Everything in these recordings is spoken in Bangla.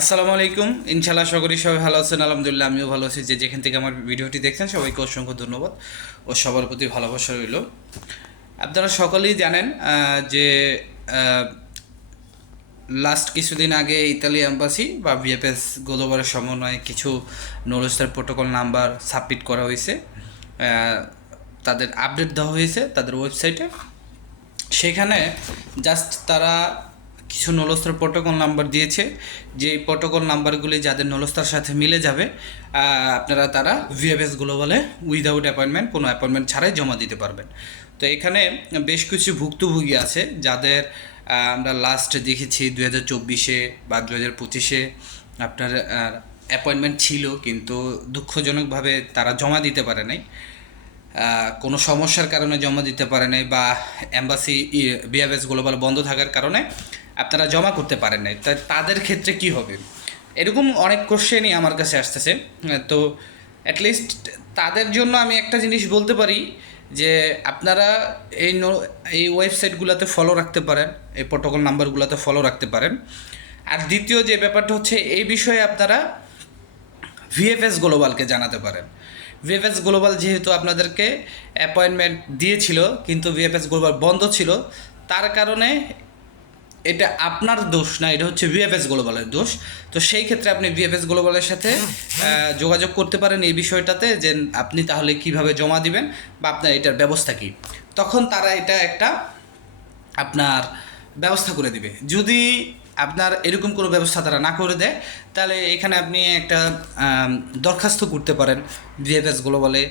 আসসালামু আলাইকুম। ইনশাল্লাহ করি সবাই ভালো আছেন। আলহামদুলিল্লাহ আমিও ভালো আছি। যে যেখান থেকে আমার ভিডিওটি দেখছেন, সবাইকে অসংখ্য ধন্যবাদ ও সবার প্রতি ভালোবাসা রইল। আপনারা সকলেই জানেন যে লাস্ট কিছুদিন আগে ইতালি এম্বাসি বা ভিএফএস গ্লোবালের সমন্বয়ে কিছু নরস্টার প্রোটোকল নাম্বার সাবমিট করা হয়েছে। তাদের আপডেট দেওয়া হয়েছে তাদের ওয়েবসাইটে। সেখানে জাস্ট তারা কিছু নলস্তার প্রোটোকল নাম্বার দিয়েছে। যে প্রোটোকল নাম্বারগুলি যাদের নলস্তার সাথে মিলে যাবে আপনারা তারা ভিএফএস গ্লোবালে উইদাউট অ্যাপয়েন্টমেন্ট কোনো অ্যাপয়েন্টমেন্ট ছাড়াই জমা দিতে পারবেন। তো এখানে বেশ কিছু ভুক্তভোগী আছে যাদের আমরা লাস্ট দেখেছি দু হাজার চব্বিশে বা দু হাজার পঁচিশে আপনার অ্যাপয়েন্টমেন্ট ছিল কিন্তু দুঃখজনকভাবে তারা জমা দিতে পারে নাই। কোনো সমস্যার কারণে জমা দিতে পারে নাই বা অ্যাম্বাসি বিএফএস গ্লোবাল বন্ধ থাকার কারণে আপনারা জমা করতে পারেন নাই। তা তাদের ক্ষেত্রে কি হবে? এরকম অনেক কোশ্চেনই আমার কাছে আসতেছে। তো অ্যাটলিস্ট তাদের জন্য আমি একটা জিনিস বলতে পারি যে আপনারা এই এই ওয়েবসাইটগুলোতে ফলো রাখতে পারেন, এই প্রোটোকল নাম্বারগুলোতে ফলো রাখতে পারেন। আর দ্বিতীয় যে ব্যাপারটা হচ্ছে, এই বিষয়ে আপনারা ভিএফএস গ্লোবালকে জানাতে পারেন। ভিএফএস গ্লোবাল যেহেতু আপনাদেরকে অ্যাপয়েন্টমেন্ট দিয়েছিল, কিন্তু ভিএফএস গ্লোবাল বন্ধ ছিল, তার কারণে এটা আপনার দোষ না এটা হচ্ছে ভিএফএস গ্লোবালের দোষ। তো সেই ক্ষেত্রে আপনি ভিএফএস গ্লোবালের সাথে যোগাযোগ করতে পারেন এই বিষয়টাতে যে আপনি তাহলে কীভাবে জমা দিবেন বা আপনার এটার ব্যবস্থা কী। তখন তারা এটা একটা আপনার ব্যবস্থা করে দিবে। যদি আপনার এরকম কোনো ব্যবস্থা তারা না করে দেয় তাহলে এখানে আপনি একটা দরখাস্ত করতে পারেন ভিএফএস গ্লোবালে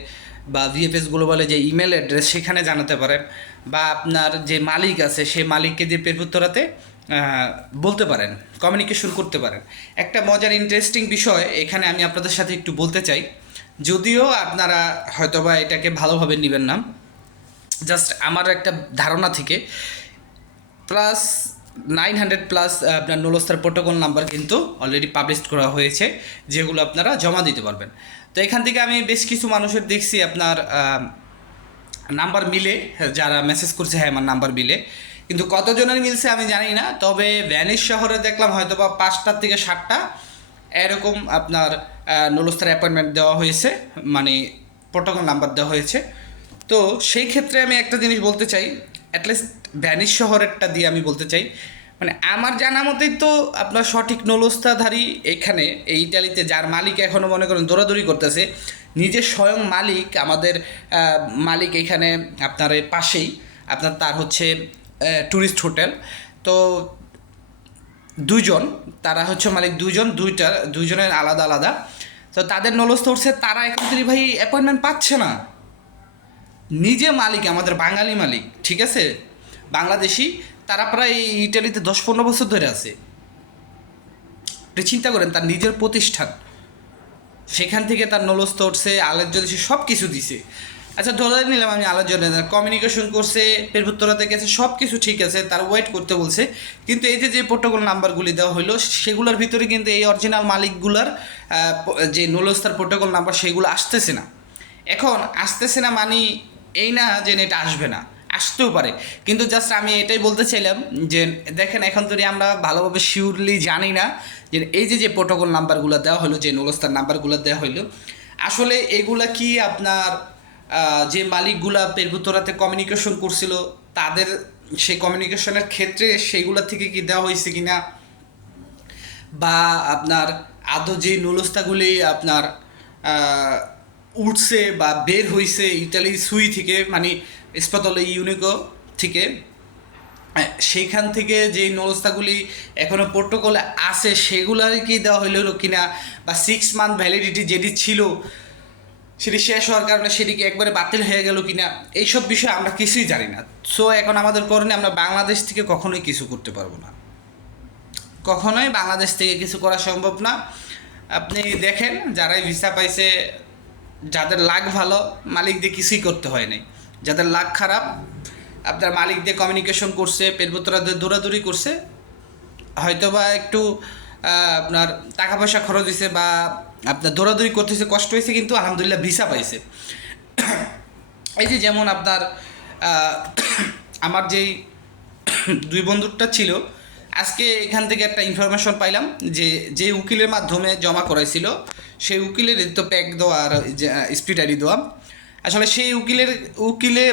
বা ভিএফএস গ্লোবালে যে ইমেল অ্যাড্রেস সেখানে জানাতে পারেন বা আপনার যে মালিক আছে সেই মালিককে দিয়ে পেরপুত্তরাতে বলতে পারেন কমিউনিকেশন করতে পারেন। একটা মজার ইন্টারেস্টিং বিষয়, এখানে আমি আপনাদের সাথে একটু বলতে চাই। যদিও আপনারা হয়তোবা এটাকে ভালোভাবে নেবেন না জাস্ট আমার একটা ধারণা থেকে প্লাস নাইন হান্ড্রেড প্লাস আপনার নোলস্তার প্রোটোকল নাম্বার কিন্তু অলরেডি পাবলিশ করা হয়েছে, যেগুলো আপনারা জমা দিতে পারবেন। তো এখান থেকে আমি বেশ কিছু মানুষের দেখছি আপনার নাম্বার মিলে যারা মেসেজ করছে হ্যাঁ আমার নাম্বার মিলে। কিন্তু কতজনের মিলছে আমি জানি না, তবে ভ্যানিশ শহরে দেখলাম হয়তো বা পাঁচটার থেকে সাতটা এরকম আপনার নলস্তার অ্যাপয়েন্টমেন্ট দেওয়া হয়েছে মানে প্রোটোকল নাম্বার দেওয়া হয়েছে। তো সেই ক্ষেত্রে আমি একটা জিনিস বলতে চাই অ্যাটলিস্ট ভ্যানিশ শহরেরটা দিয়ে আমি বলতে চাই মানে আমার জানা মতেই তো আপনার সঠিক নলস্তাধারী এখানে, এই ইটালিতে যার মালিক এখনও মনে করেন দৌড়াদৌড়ি করতেছে, নিজের স্বয়ং মালিক, আমাদের মালিক এখানে আপনার পাশেই, আপনার তার হচ্ছে ট্যুরিস্ট হোটেল তো দুজন তারা হচ্ছে মালিক দুজন দুইটা দুজনের আলাদা আলাদা, তো তাদের নলস্ত উঠছে, তারা এখন ভাই অ্যাপয়েন্টমেন্ট পাচ্ছে না। নিজে মালিক, আমাদের বাঙালি মালিক, ঠিক আছে? বাংলাদেশি তারা প্রায় ইটালিতে দশ পনেরো বছর ধরে আছে। আপনি চিন্তা করেন, তার নিজের প্রতিষ্ঠান। সেখান থেকে তার নলস্ত উঠছে আলোচ্য দিছে সব কিছু দিছে। আচ্ছা ধরে নিলাম আমি আলোচ্য কমিউনিকেশন করছে পেরপুত্তরাতে গেছে সব কিছু ঠিক আছে, তার ওয়েট করতে বলছে। কিন্তু এই যে যে প্রোটোকল নাম্বারগুলি দেওয়া হলো সেগুলোর ভিতরে কিন্তু এই অরিজিনাল মালিকগুলার যে নলস্তার প্রোটোকল নাম্বার সেগুলো আসতেছে না। এখন, আসতেছে না মানে এই না যে এটা আসবে না। আসতেও পারে। কিন্তু জাস্ট আমি এটাই বলতে চাইলাম যে, দেখেন এখন যদি আমরা ভালোভাবে শিওরলি জানি না যে, এই যে যে প্রোটোকল নাম্বারগুলো দেওয়া হলো, যে নলস্তার নাম্বারগুলো দেওয়া হলো, আসলে এগুলা কি আপনার যে মালিকগুলা পেরগুতরাতে কমিউনিকেশন করছিল, তাদের সেই কমিউনিকেশনের ক্ষেত্রে সেইগুলা থেকে কি দেওয়া হয়েছে কি না বা আপনার আদৌ যে নুলস্তাগুলি আপনার উঠছে বা বের হয়েছে ইটালি সুই থেকে মানে স্পাতলে ইউনিকো থেকে সেইখান থেকে যে নলস্তাগুলি এখনও প্রোটোকলে আছে সেগুলার কি দেওয়া হইল কিনা বা সিক্স মান্থ ভ্যালিডিটি যেটি ছিল, সেটি শেষ হওয়ার কারণে সেটি কি একবারে বাতিল হয়ে গেল কিনা, এইসব বিষয়ে আমরা কিছুই জানি না। সো এখন আমাদের করণে আমরা বাংলাদেশ থেকে কখনোই কিছু করতে পারব না। কখনোই বাংলাদেশ থেকে কিছু করা সম্ভব না। আপনি দেখেন, যারাই ভিসা পাইছে, যাদের লাগ ভালো মালিক দিয়ে কিছুই করতে হয় নাই। যাদের লাগ খারাপ, আপনার মালিক দিয়ে কমিউনিকেশন করছে পেটপুত্রা দিয়ে দৌড়াদৌড়ি করছে হয়তো বা একটু আপনার টাকা পয়সা খরচ হয়েছে বা আপনার দৌড়াদৌড়ি করতেছে, কষ্ট হয়েছে কিন্তু আলহামদুলিল্লাহ ভিসা পাইছে। এই যে যেমন আপনার আমার যেই দুই বন্ধুরটা ছিল, আজকে এখান থেকে একটা ইনফরমেশন পাইলাম যে যে উকিলের মাধ্যমে জমা করাইছিল, সেই উকিলের তো প্যাক দেওয়া আর স্পিড আইডি দেওয়া। আসলে সেই উকিলের, উকিলে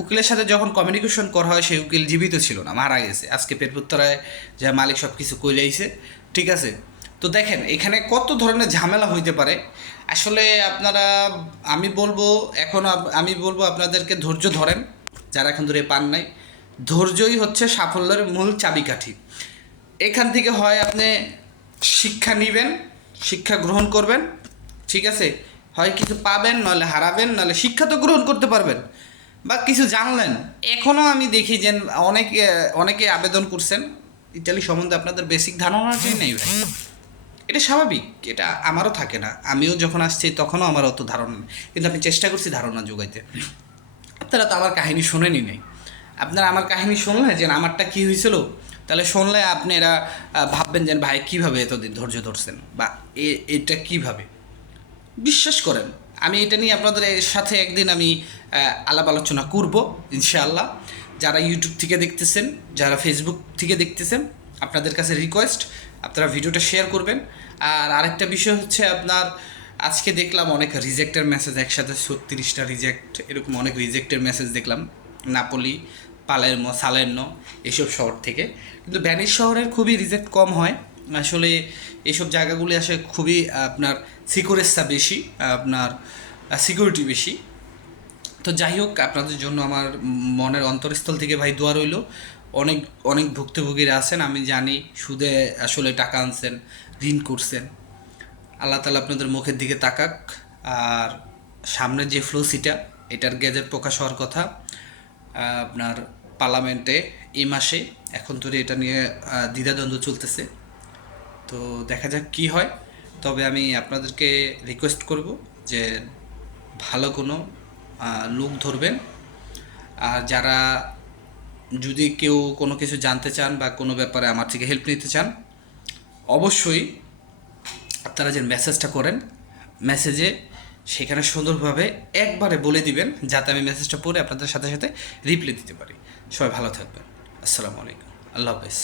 উকিলের সাথে যখন কমিউনিকেশন করা হয়, সেই উকিল জীবিত ছিল না, মারা গেছে। আজকে পেটপুত্তরায় যে মালিক সব কিছু কইলাইছে ঠিক আছে? তো দেখেন, এখানে কত ধরনের ঝামেলা হইতে পারে? আসলে আপনারা, আমি বলব, এখন আমি বলব আপনাদেরকে ধৈর্য ধরেন, যারা এখন ধরে পান নাই। ধৈর্যই হচ্ছে সাফল্যের মূল চাবিকাঠি। এখান থেকে হয় আপনি শিক্ষা নিবেন, শিক্ষা গ্রহণ করবেন, ঠিক আছে? হয় কিছু পাবেন নাহলে হারাবেন নাহলে শিক্ষা তো গ্রহণ করতে পারবেন। বা কিছু জানলেন। এখনও আমি দেখি যে অনেকে অনেকে আবেদন করছেন। ইটালি সম্বন্ধে আপনাদের বেসিক ধারণাটাই নেই ভাই। এটা স্বাভাবিক এটা আমারও থাকে না। আমিও যখন আসছি তখনও আমার অত ধারণা নেই। কিন্তু আমি চেষ্টা করছি ধারণা যোগাইতে। আপনারা তো আমার কাহিনী শোনেনই নেই। আপনারা আমার কাহিনী শুনলে যে আমারটা কী হয়েছিল তাহলে শুনলে আপনারা আহ, ভাববেন যে ভাই কীভাবে এতদিন ধৈর্য ধরছেন? বা এটা কীভাবে? বিশ্বাস করেন। আমি এটা নিয়ে আপনাদের সাথে একদিন আমি আলাপ আলোচনা করব, ইনশাআল্লাহ। যারা ইউটিউব থেকে দেখতেছেন, যারা ফেসবুক থেকে দেখতেছেন, আপনাদের কাছে রিকোয়েস্ট আপনারা ভিডিওটা শেয়ার করবেন। আর আরেকটা বিষয় হচ্ছে আপনার, আজকে দেখলাম অনেক রিজেক্টের মেসেজ একসাথে ছত্রিশটা রিজেক্ট এরকম অনেক রিজেক্টের মেসেজ দেখলাম। নাপলি পালেরমো সালের্নো এসব শহর থেকে। কিন্তু ভ্যানিস শহরের খুবই রিজেক্ট কম হয়। আসলে এইসব জায়গাগুলি আসলে খুবই, আপনার সিকিউরেসটা বেশি, আপনার সিকিউরিটি বেশি। তো যাই হোক, আপনাদের জন্য আমার মনের অন্তরস্থল থেকে ভাই দোয়া রইল। অনেক অনেক ভুক্তভোগীরা আছেন, আমি জানি সুদে আসলে টাকা আনছেন, ঋণ করছেন। আল্লাহ তালা আপনাদের মুখের দিকে তাকাক, আর সামনের যে ফ্লো সিটা এটার গেজেট প্রকাশ হওয়ার কথা আপনার পার্লামেন্টে এই মাসে, এখন ধরে এটা নিয়ে দ্বিধাদ্বন্দ্ব চলতেছে। তো দেখা যাক কি হয়। তবে আমি আপনাদেরকে রিকোয়েস্ট করব যে ভালো কোনো লোক ধরবেন। আর যারা যদি কেউ কোনো কিছু জানতে চান বা কোনো ব্যাপারে আমার থেকে হেল্প নিতে চান, অবশ্যই আপনারা যে মেসেজটা করেন মেসেজে সেখানে সুন্দরভাবে একবারে বলে দিবেন, যাতে আমি মেসেজটা পড়ে আপনাদের সাথে সাথে রিপ্লাই দিতে পারি। সবাই ভালো থাকবেন। আসসালামু আলাইকুম। আল্লাহ হাফেজ।